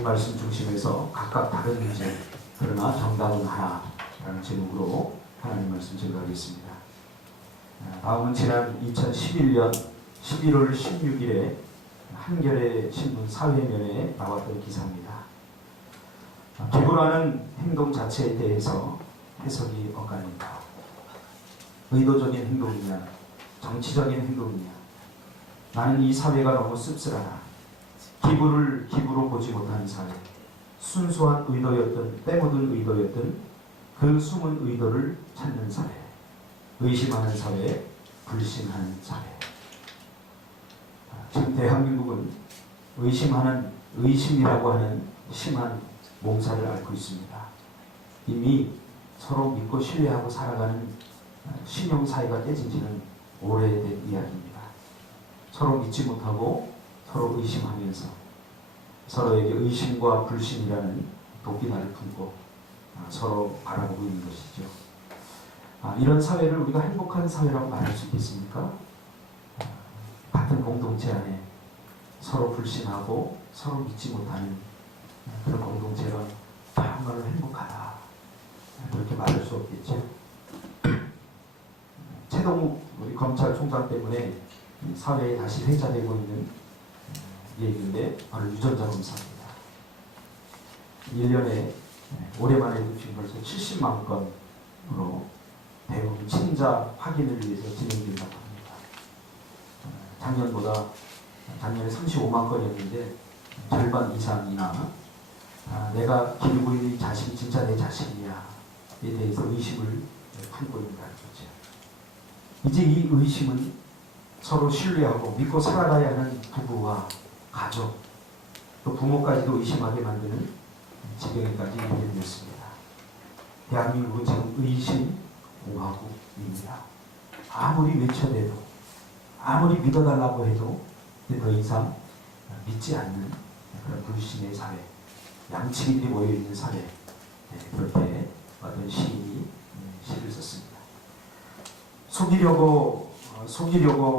이 말씀 중심에서 각각 다른 문제, 그러나 정답은 하나라는 제목으로 하나님 말씀 전가하겠습니다. 다음은 지난 2011년 11월 16일에 한겨레 신문 사회면에 나왔던 기사입니다. 기부라는 행동 자체에 대해서 해석이 엇갈린다. 의도적인 행동이냐, 정치적인 행동이냐. 나는 이 사회가 너무 씁쓸하다. 기부를 기부로 보지 못하는 사회, 순수한 의도였던, 때묻은 의도였던 그 숨은 의도를 찾는 사회, 의심하는 사회, 불신하는 사회. 지금 대한민국은 의심이라고 하는 심한 몸살을 앓고 있습니다. 이미 서로 믿고 신뢰하고 살아가는 신용사회가 깨진 지는 오래된 이야기입니다. 서로 믿지 못하고 서로 의심하면서 서로에게 의심과 불신이라는 도끼날을 품고 서로 바라보고 있는 것이죠. 이런 사회를 우리가 행복한 사회라고 말할 수 있겠습니까? 같은 공동체 안에 서로 불신하고 서로 믿지 못하는 그런 공동체가 정말로 행복하다, 그렇게 말할 수 없겠죠. 최동욱 우리 검찰총장 때문에 사회에 다시 회자되고 있는 얘기인데 바로 유전자 검사입니다. 1년에 올해만 해도 지금 벌써 70만 건으로 대부분 친자 확인을 위해서 진행된다고 합니다. 작년에 35만 건이었는데 절반 이상이나 내가 기르고 있는 자식이 진짜 내 자식이냐에 대해서 의심을 품고 있다는 거죠. 이제 이 의심은 서로 신뢰하고 믿고 살아가야 하는 부부와 가족, 또 부모까지도 의심하게 만드는 지경에까지 이르렀습니다. 대한민국은 지금 의심공화국입니다. 아무리 외쳐대도, 아무리 믿어달라고 해도 더 이상 믿지 않는 그런 불신의 사회, 양치기들이 모여있는 사회, 그렇게 어떤 시인이 시를 썼습니다. 속이려고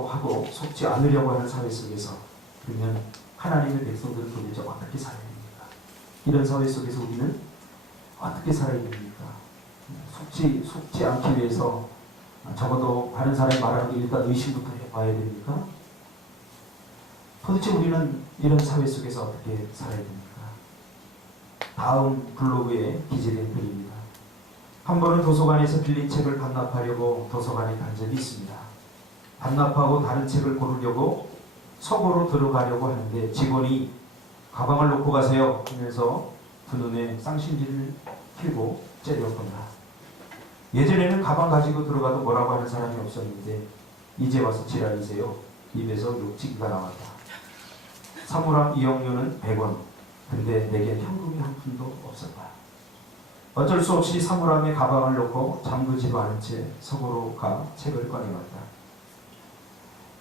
하고 속지 않으려고 하는 사회 속에서 그러면 하나님의 백성들은 도대체 어떻게 살아야 됩니까? 이런 사회 속에서 우리는 어떻게 살아야 됩니까? 속지 않기 위해서 적어도 다른 사람이 말하는 게 일단 의심부터 해봐야 됩니까? 도대체 우리는 이런 사회 속에서 어떻게 살아야 됩니까? 다음 블로그에 기재된 글입니다. 한 번은 도서관에서 빌린 책을 반납하려고 도서관에 간 적이 있습니다. 반납하고 다른 책을 고르려고 속으로 들어가려고 하는데 직원이 가방을 놓고 가세요 하면서 두 눈에 쌍심지를 켜고 째려본다. 예전에는 가방 가지고 들어가도 뭐라고 하는 사람이 없었는데 이제 와서 지랄이세요. 입에서 욕지기가 나왔다. 사물함 이용료는 100원. 근데 내겐 현금이 한 푼도 없었다. 어쩔 수 없이 사물함에 가방을 놓고 잠그지도 않은 채 속으로 가 책을 꺼내왔다.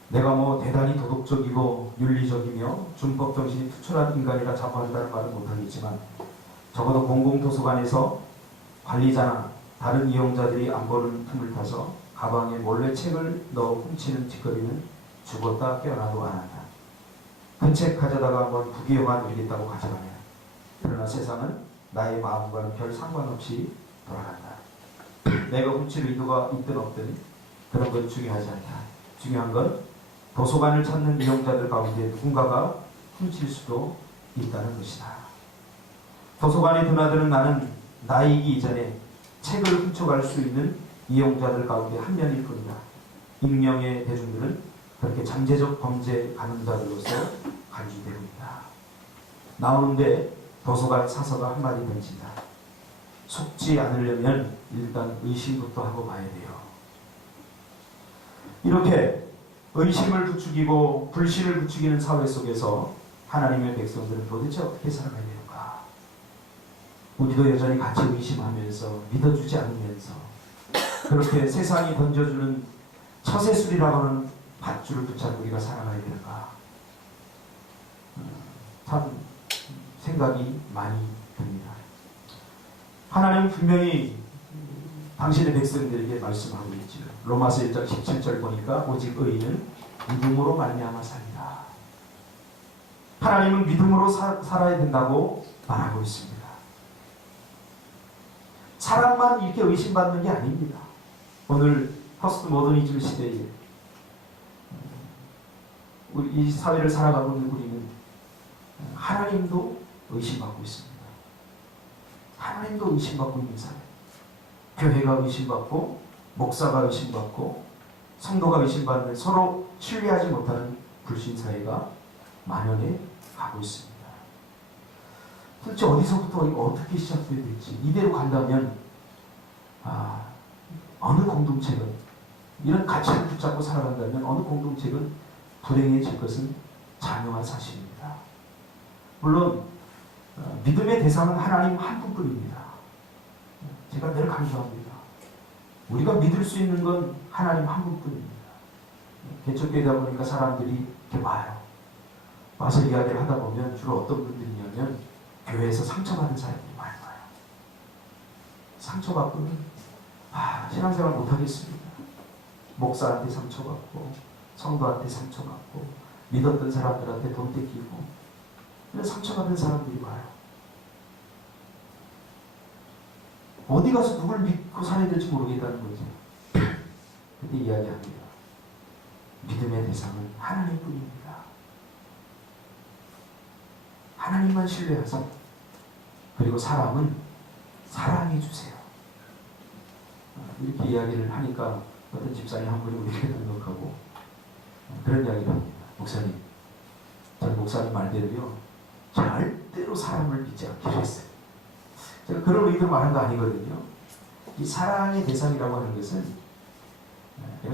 내가 뭐 대단히 도덕적이고 윤리적이며 준법 정신이 투철한 인간이라 자부한다는 말은 못하겠지만 적어도 공공도서관에서 관리자나 다른 이용자들이 안 보는 틈을 타서 가방에 몰래 책을 넣어 훔치는 짓거리는 죽었다 깨어나도 안 한다. 그 책 가져다가 뭔 부귀영화 누리겠다고 가져가냐. 그러나 세상은 나의 마음과는 별 상관없이 돌아간다. 내가 훔칠 의도가 있든 없든 그런 건 중요하지 않다. 중요한 건 도서관을 찾는 이용자들 가운데 누군가가 훔칠 수도 있다는 것이다. 도서관에 드나드는 나는 나이기 이전에 책을 훔쳐갈 수 있는 이용자들 가운데 한 명일 뿐이다. 익명의 대중들은 그렇게 잠재적 범죄 가늠자들로서 간주되고 있다. 나오는데 도서관 사서가 한마디 던진다. 속지 않으려면 일단 의심부터 하고 봐야 돼요. 이렇게 의심을 부추기고 불신을 부추기는 사회 속에서 하나님의 백성들은 도대체 어떻게 살아가야 되는가? 우리도 여전히 같이 의심하면서 믿어주지 않으면서 그렇게 세상이 던져주는 처세술이라고 하는 밧줄을 붙잡고 우리가 살아가야 되는가? 참 생각이 많이 듭니다. 하나님은 분명히 당신의 백성들에게 말씀하고 있죠. 로마서 1장 17절 보니까 오직 의인은 믿음으로 말미암아 살리라. 하나님은 믿음으로 살아야 된다고 말하고 있습니다. 사람만 이렇게 의심받는 게 아닙니다. 오늘 포스트 모더니즘 시대에 이 사회를 살아가고 있는 우리는 하나님도 의심받고 있습니다. 하나님도 의심받고 있는 사회. 교회가 의심받고 목사가 의심받고 성도가 의심받는, 서로 신뢰하지 못하는 불신사회가 만연해 가고 있습니다. 도대체 어디서부터 어떻게 시작돼야 될지, 이대로 간다면 어느 공동체는, 이런 가치를 붙잡고 살아간다면 어느 공동체는 불행해질 것은 자명한 사실입니다. 물론 믿음의 대상은 하나님 한 분뿐입니다. 제가 늘 강조합니다. 우리가 믿을 수 있는 건 하나님 한 분뿐입니다. 개척교회다 보니까 사람들이 이렇게 와요. 와서 이야기를 하다 보면 주로 어떤 분들이냐면 교회에서 상처받은 사람들이 많이 와요. 상처받고는 신앙생활 못하겠습니다. 목사한테 상처받고 성도한테 상처받고 믿었던 사람들한테 돈 뺏기고 이런 상처받은 사람들이 와요. 어디 가서 누굴 믿고 살아야 될지 모르겠다는 거죠. 근데 이야기합니다. 믿음의 대상은 하나님뿐입니다. 하나님만 신뢰하세요. 그리고 사람은 사랑해 주세요. 이렇게 이야기를 하니까 어떤 집사님 한 분이 우리에게 등록하고 그런 이야기를 합니다. 목사님, 저는 목사님 말대로요, 절대로 사람을 믿지 않기로 했어요. 제가 그런 의도로 말한 거 아니거든요. 이 사랑의 대상이라고 하는 것은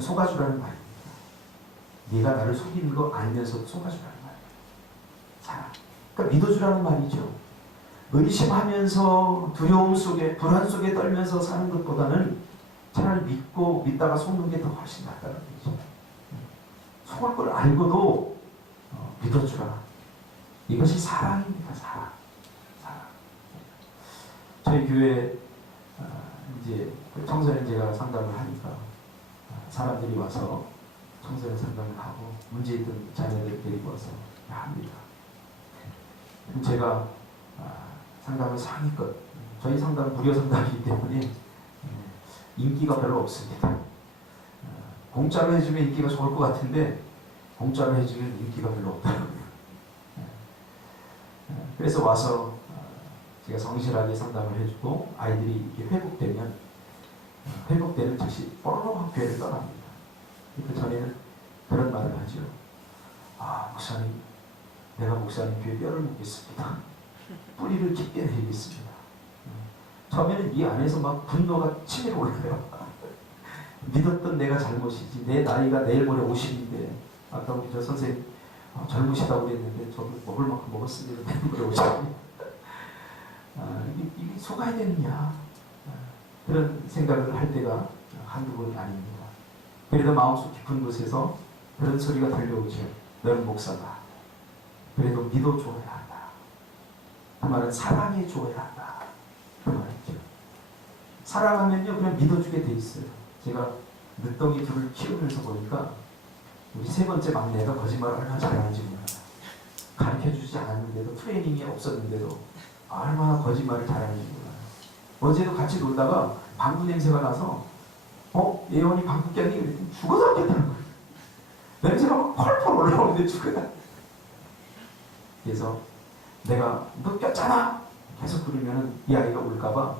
속아주라는 말입니다. 네가 나를 속이는 거 알면서도 속아주라는 말이에요. 사랑. 그러니까 믿어주라는 말이죠. 의심하면서 두려움 속에, 불안 속에 떨면서 사는 것보다는 차라리 믿다가 속는 게 더 훨씬 낫다는 거죠. 속을 걸 알고도 믿어주라. 이것이 사랑입니다. 사랑. 저희 교회 이제 청소년 제가 상담을 하니까 사람들이 와서 청소년 상담을 하고 문제 있던 자녀들을 데리고 와서 합니다. 제가 상담을 상위껏, 저희 상담은 무료 상담이기 때문에 인기가 별로 없습니다. 공짜로 해주면 인기가 좋을 것 같은데 공짜로 해주면 인기가 별로 없더라고요. 그래서 와서 제가 성실하게 상담을 해주고 아이들이 이렇게 회복되는 즉시 뽀로로 교회를 떠납니다. 그러니까 전에는 그런 말을 하죠. 목사님, 내가 목사님 교회 뼈를 묻겠습니다. 뿌리를 깊게 내리겠습니다. 처음에는 이 안에서 막 분노가 치밀어 올라요. 믿었던 내가 잘못이지. 내 나이가 내일 모레 50인데 아까 우리 저 선생님 젊으시다고 그랬는데 저도 먹을 만큼 먹었으니 내일 모레 50이 이게 속아야 되느냐, 그런 생각을 할 때가 한두 번이 아닙니다. 그래도 마음속 깊은 곳에서 그런 소리가 들려오죠. 너는 목사다. 그래도 믿어줘야 한다. 그 말은 사랑해줘야 한다. 그 말이죠. 사랑하면요 그냥 믿어주게 돼 있어요. 제가 늦덩이 둘을 키우면서 보니까 우리 세 번째 막내가 거짓말을 얼마나 잘하는지 몰라요. 가르쳐주지 않았는데도, 트레이닝이 없었는데도 얼마나 거짓말을 잘하는지 몰라요. 어제도 같이 놀다가 방구 냄새가 나서 예원이 방구 꼈니? 그랬더니 죽어서 안 꼈다는 거예요. 냄새가 막 펄펄 올라오는데 죽어요. 그래서 내가 너 꼈잖아! 계속 그러면은 이 아이가 올까봐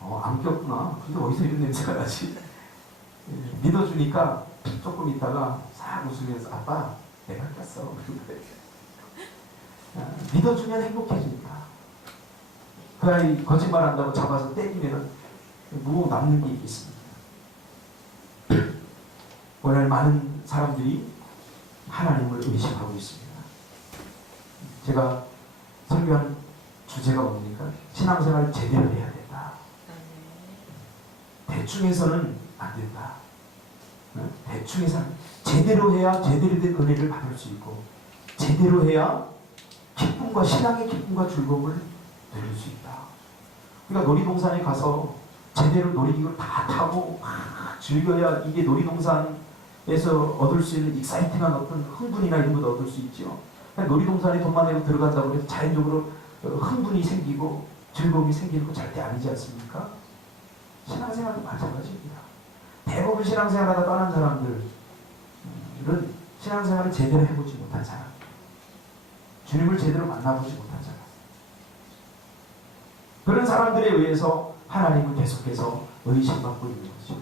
안 꼈구나. 근데 어디서 이런 냄새가 나지? 믿어주니까 조금 있다가 싹 웃으면서 아빠 내가 꼈어. 믿어주면 행복해지니까. 그 아이 거짓말 한다고 잡아서 때리면 뭐 남는 게 있겠습니까? 오늘 많은 사람들이 하나님을 의심하고 있습니다. 제가 설교한 주제가 뭡니까? 신앙생활 제대로 해야 된다. 대충 해서는 안 된다. 대충 해서 제대로 해야 제대로 된 은혜를 받을 수 있고, 제대로 해야 기쁨과, 신앙의 기쁨과 즐거움을 누릴 수 있다. 그러니까 놀이동산에 가서 제대로 놀이기구를 다 타고 막 즐겨야 이게 놀이동산에서 얻을 수 있는 익사이팅한 어떤 흥분이나 이런 것도 얻을 수 있죠. 그냥 놀이동산에 돈만 내고 들어간다고 해서 자연적으로 흥분이 생기고 즐거움이 생기는 건 절대 아니지 않습니까? 신앙생활도 마찬가지입니다. 대부분 신앙생활하다 떠난 사람들은 신앙생활을 제대로 해보지 못한 사람, 주님을 제대로 만나보지 못한 사람, 그런 사람들에 의해서 하나님은 계속해서 의심받고 있는 거죠.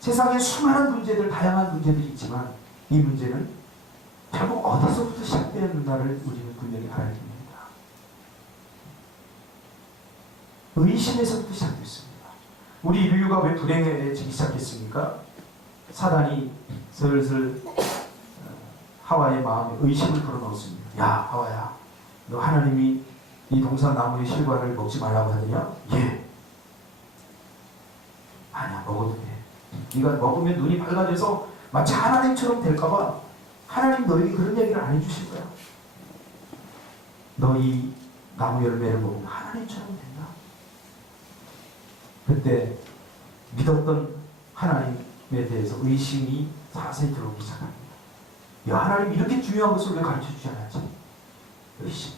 세상에 수많은 문제들, 다양한 문제들이 있지만 이 문제는 결국 어디서부터 시작되었는가를 우리는 분명히 알아야 됩니다. 의심에서부터 시작됐습니다. 우리 인류가 왜 불행해지기 시작했습니까? 사단이 슬슬 하와의 마음에 의심을 불어넣었습니다. 야, 하와야, 너 하나님이 이 동산 나무의 실과를 먹지 말라고 하더냐? 예. 아니야, 먹어도 돼. 네가 먹으면 눈이 밝아져서 마치 하나님처럼 될까봐 하나님 너에게 그런 얘기를 안 해주실 거야. 너 이 나무 열매를 먹으면 하나님처럼 된다. 그때 믿었던 하나님에 대해서 의심이 자세히 들어오기 시작합니다. 야, 하나님 이렇게 중요한 것을 왜 가르쳐주지 않았지? 의심.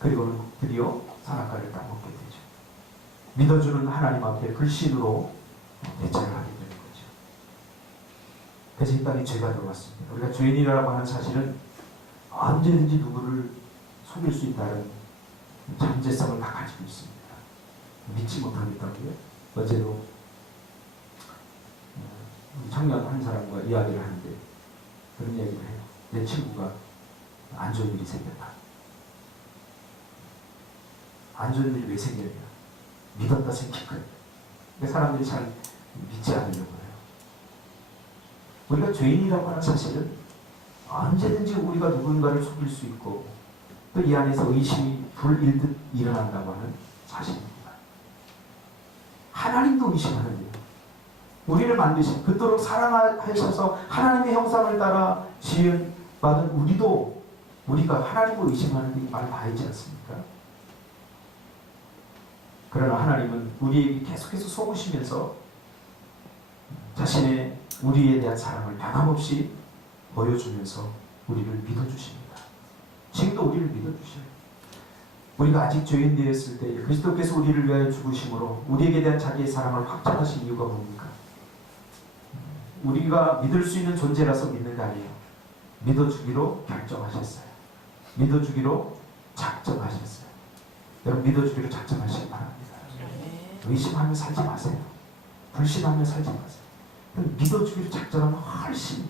그리고는 드디어 선악과를 따먹게 되죠. 믿어주는 하나님 앞에 불신으로 대체를 하게 되는 거죠. 그래서 이 땅에 죄가 들어왔습니다. 우리가 죄인이라고 하는 사실은 언제든지 누구를 속일 수 있다는 잠재성을 다 가지고 있습니다. 믿지 못하겠다고요. 어제도 청년 한 사람과 이야기를 하는데 그런 얘기를 해요. 내 친구가 안 좋은 일이 생겼다. 안 좋은 일이 왜 생겼냐? 믿었다 생긴 거예요. 근데 사람들이 잘 믿지 않으려고 해요. 우리가 죄인이라고 하는 사실은 언제든지 우리가 누군가를 속일 수 있고 또 이 안에서 의심이 불일듯 일어난다고 하는 사실입니다. 하나님도 의심하는데요. 우리를 만드신 그토록 사랑하셔서 하나님의 형상을 따라 지음받은 우리가 하나님을 의심하는 말 다 있지 않습니까? 그러나 하나님은 우리에게 계속해서 속으시면서 자신의 우리에 대한 사랑을 변함없이 보여주면서 우리를 믿어주십니다. 지금도 우리를 믿어주셔요. 우리가 아직 죄인 되었을 때 그리스도께서 우리를 위하여 죽으심으로 우리에게 대한 자기의 사랑을 확증하신 이유가 뭡니까? 우리가 믿을 수 있는 존재라서 믿는 게 아니에요. 믿어주기로 결정하셨어요. 믿어주기로 작정하셨어요. 여러분 믿어주기로 작정하시기 바랍니다. 의심하며 살지 마세요. 불신하며 살지 마세요. 믿어주기로 작정하면 훨씬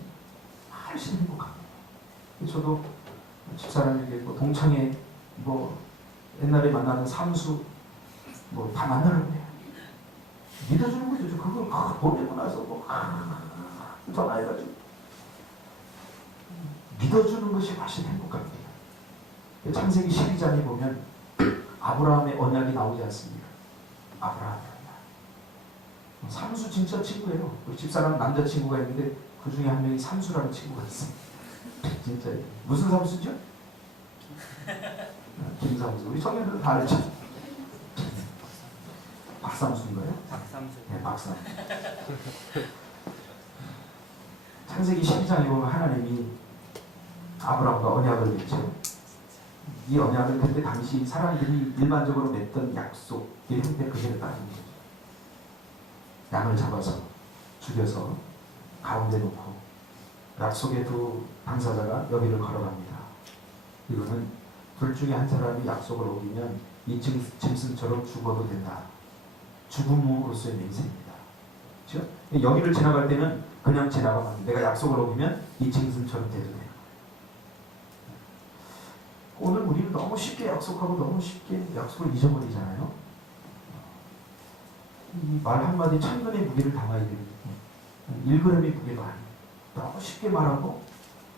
행복합니다. 저도 집사람에게 동창회 옛날에 만나는 삼수 다 만나라고 해요. 믿어주는 거죠. 그거 보내고 나서 전화해가지고 믿어주는 것이 훨씬 행복합니다. 창세기 12장에 보면 아브라함의 언약이 나오지 않습니까? 아브라함의 언약. 삼수 진짜 친구예요. 우리 집사람 남자친구가 있는데 그 중에 한 명이 삼수라는 친구가 있어요. 진짜 무슨 삼수죠? 김삼수. 우리 청년들은 다 알죠? 박삼수인가요? 박삼수. 네, 박삼수. 창세기 12장에 보면 하나님이 아브라함과 언약을 맺죠. 이 언약은 그때 당시 사람들이 일반적으로 맺던 약속의 형태 그대로 따르는 거죠. 양을 잡아서 죽여서 가운데 놓고 약속의 두 당사자가 여기를 걸어갑니다. 이거는 둘 중에 한 사람이 약속을 어기면 이 짐승처럼 죽어도 된다. 죽음으로서의 맹세입니다. 그렇죠? 여기를 지나갈 때는 그냥 지나가면 안 돼. 내가 약속을 어기면 이 짐승처럼 돼도 돼요. 오늘 우리는 너무 쉽게 약속하고 너무 쉽게 약속을 잊어버리잖아요. 이 말 한마디 천근의 무게를 담아야 되거든요. 1g의 무게도 아니에요. 너무 쉽게 말하고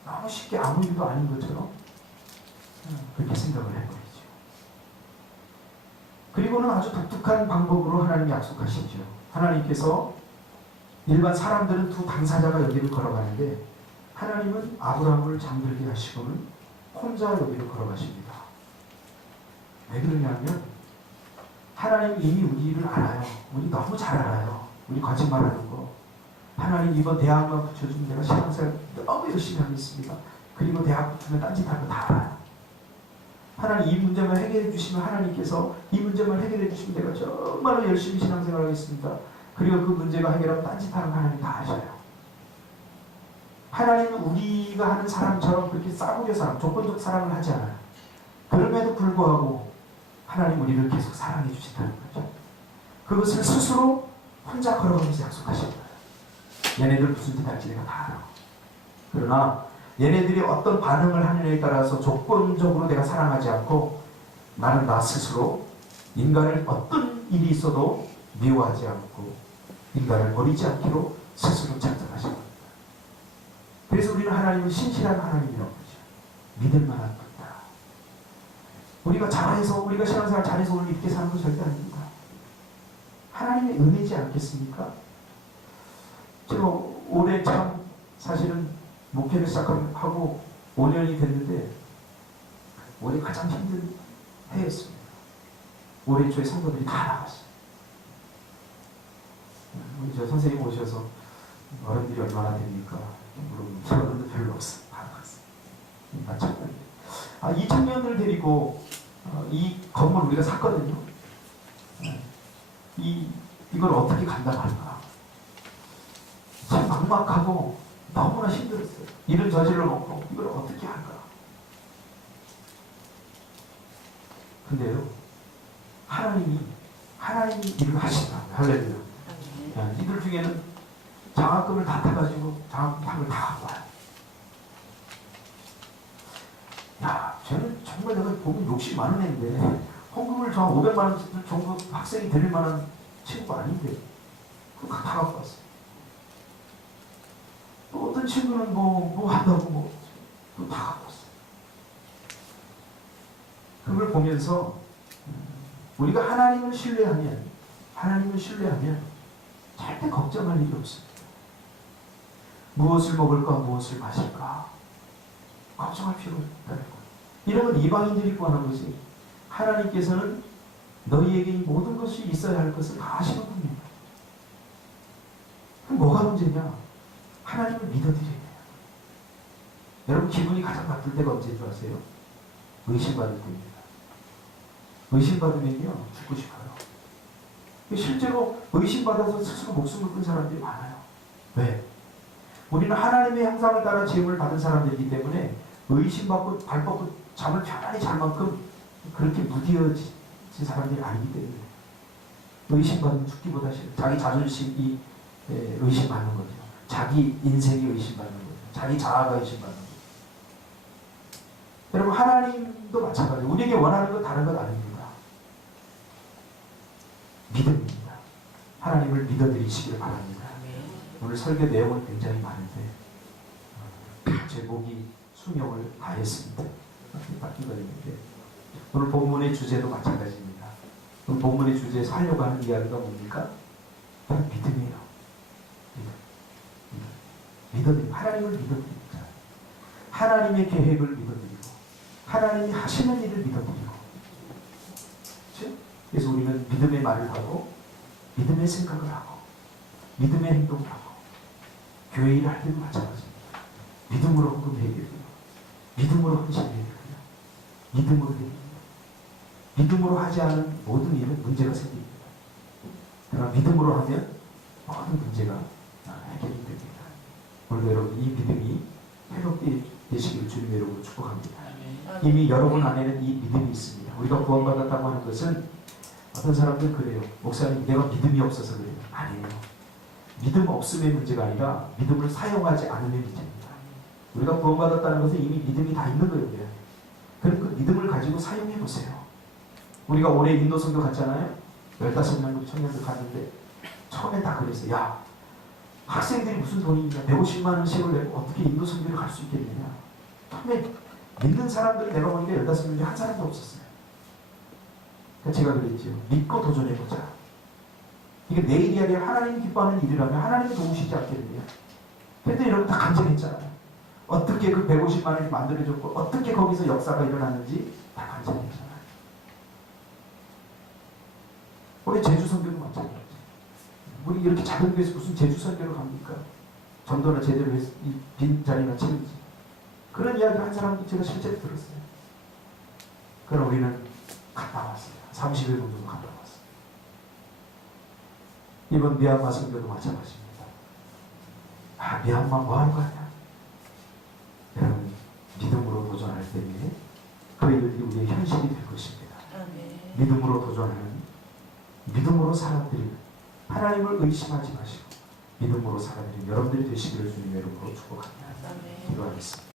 너무 쉽게 아무 일도 아닌 것처럼 그렇게 생각을 해버리죠. 그리고는 아주 독특한 방법으로 하나님이 약속하시죠. 하나님께서 일반 사람들은 두 당사자가 여기를 걸어가는데 하나님은 아브라함을 잠들게 하시고는 혼자 여기를 걸어가십니다. 왜 그러냐면 하나님 이미 우리를 알아요. 우리 너무 잘 알아요. 우리 거짓말하는 거. 하나님 이번 대학만 붙여주면 내가 신앙생활 너무 열심히 하겠습니다. 그리고 대학 붙으면 딴짓할 거 다 알아요. 하나님 이 문제만 해결해 주시면 하나님께서 이 문제만 해결해 주시면 내가 정말로 열심히 신앙생활 하겠습니다. 그리고 그 문제가 해결하면 딴짓하는 거 하나님 다 아셔요. 하나님은 우리가 하는 사람처럼 그렇게 싸구려 사랑, 조건적 사랑을 하지 않아요. 그럼에도 불구하고 하나님 우리를 계속 사랑해 주신다는 거죠. 그것을 스스로 혼자 걸어가면서 약속하신 거예요. 얘네들 무슨 짓 할지 내가 다 알아. 그러나 얘네들이 어떤 반응을 하느냐에 따라서 조건적으로 내가 사랑하지 않고 나는 나 스스로 인간을 어떤 일이 있어도 미워하지 않고 인간을 버리지 않기로 스스로 작정하신 겁니다. 그래서 우리는 하나님을 신실한 하나님이라고 하죠. 믿을 만한 분이다. 우리가 잘해서 우리가 신앙생활 잘해서 오늘 이렇게 사는 거 절대 아닙니다. 하나님의 은혜지 않겠습니까? 제가 올해 참 사실은 목회를 시작하고 5년이 됐는데 올해 가장 힘든 해였습니다. 올해 초에 성도들이 다 나갔어요. 우리 저 선생님 오셔서 어른들이 얼마나 됩니까? 물어보면 어른도 별로 없어요. 다 나갔어요. 마찬가지. 이 청년들 데리고 이 건물 우리가 샀거든요. 이걸 어떻게 감당할까? 참 막막하고 너무나 힘들었어요. 일을 저질러 놓고 이걸 어떻게 할까? 근데요, 하나님이 일을 하신다. 할렐루야. 이들 중에는 장학금을 다 타가지고 장학금을 다 갖고 와요. 야, 쟤는 정말 내가 보면 욕심 많은 애인데 헌금을 저 500만 원 정도 학생이 될 만한 친구가 아닌데 그거 다 갖고 왔어요. 또 어떤 친구는 뭐 한다고 또 다 갖고 왔어요. 그걸 보면서 우리가 하나님을 신뢰하면 절대 걱정할 일이 없습니다. 무엇을 먹을까 무엇을 마실까 걱정할 필요가 없다는 거예요. 이런 건 이방인들이 구하는 거지. 하나님께서는 너희에게 이 모든 것이 있어야 할 것을 다 아시는 분입니다. 그럼 뭐가 문제냐? 하나님을 믿어드려야 돼요. 여러분 기분이 가장 나쁠 때가 언제인 줄 아세요? 의심받을 때입니다. 의심받으면요 죽고 싶어요. 실제로 의심받아서 스스로 목숨을 끊은 사람들이 많아요. 왜? 우리는 하나님의 형상을 따라 지음을 받은 사람들이기 때문에 의심받고 발 뻗고 잠을 편안히 잘 만큼 그렇게 무디어진 사람들이 아니기 때문에 의심받으면 죽기보다 싫어요. 자기 자존심이 의심받는 거죠. 자기 인생이 의심받는 거죠. 자기 자아가 의심받는 거죠. 여러분 하나님도 마찬가지예요. 우리에게 원하는 건 다른 것 아닙니다. 믿음입니다. 하나님을 믿어드리시길 바랍니다. 오늘 설교 내용은 굉장히 많은데 제목이 수명을 다했습니다. 바뀐 거 있는데 오늘 본문의 주제도 마찬가지입니다. 오늘 본문의 주제에서 하려고 하는 이야기가 뭡니까? 바로 믿음이에요. 믿어드리고 하나님을 믿어드립니다. 하나님의 계획을 믿어드리고 하나님이 하시는 일을 믿어드리고 그렇죠? 그래서 우리는 믿음의 말을 하고 믿음의 생각을 하고 믿음의 행동을 하고 교회 일을 할 때도 마찬가지입니다. 믿음으로 헌금해야 되고요. 믿음으로 헌신해야 되고요. 믿음으로 해야 됩니다. 믿음으로 하지 않은 모든 일은 문제가 생깁니다. 그러나 믿음으로 하면 모든 문제가 해결이 됩니다. 오늘도 여러분 이 믿음이 회복되시기를 주님의 이름으로 축복합니다. 이미 여러분 안에는 이 믿음이 있습니다. 우리가 구원받았다고 하는 것은 어떤 사람들 그래요. 목사님 내가 믿음이 없어서 그래요. 아니에요. 믿음 없음의 문제가 아니라 믿음을 사용하지 않음의 문제입니다. 우리가 구원받았다는 것은 이미 믿음이 다 있는 거예요. 그러니까 그 믿음을 가지고 사용해 보세요. 우리가 올해 인도선교 갔잖아요. 15명 청년들 갔는데 처음에 다 그랬어요. 야 학생들이 무슨 돈이 있냐 150만 원씩을 내고 어떻게 인도선교를 갈 수 있겠느냐. 처음에 믿는 사람들을 내가 보니까 15명 중에 한 사람도 없었어요. 그러니까 제가 그랬죠. 믿고 도전해보자. 이게 내 일이 아니라 하나님이 기뻐하는 일이라면 하나님이 도우시지 않겠느냐. 그런데 여러분 다 간증했잖아요. 어떻게 그 150만 원이 만들어졌고 어떻게 거기서 역사가 일어났는지 다 간증했잖아요. 올해 제주 선교도 마찬가지예요. 우리 이렇게 작은 교회에서 무슨 제주 선교를 갑니까? 전도나 제대로 해서 이 빈 자리나 채우지. 그런 이야기 한 사람도 제가 실제로 들었어요. 그럼 우리는 갔다 왔어요. 30일 정도 갔다 왔어요. 이번 미얀마 선교도 마찬가지입니다. 미얀마 뭐하러 가냐? 여러분, 믿음으로 도전할 때에 그 일들이 우리의 현실이 될 것입니다. 믿음으로 도전하는, 믿음으로 살아드리는, 하나님을 의심하지 마시고 믿음으로 살아드리는 여러분들이 되시기를 주님의 이름으로 축복합니다. 기도하겠습니다.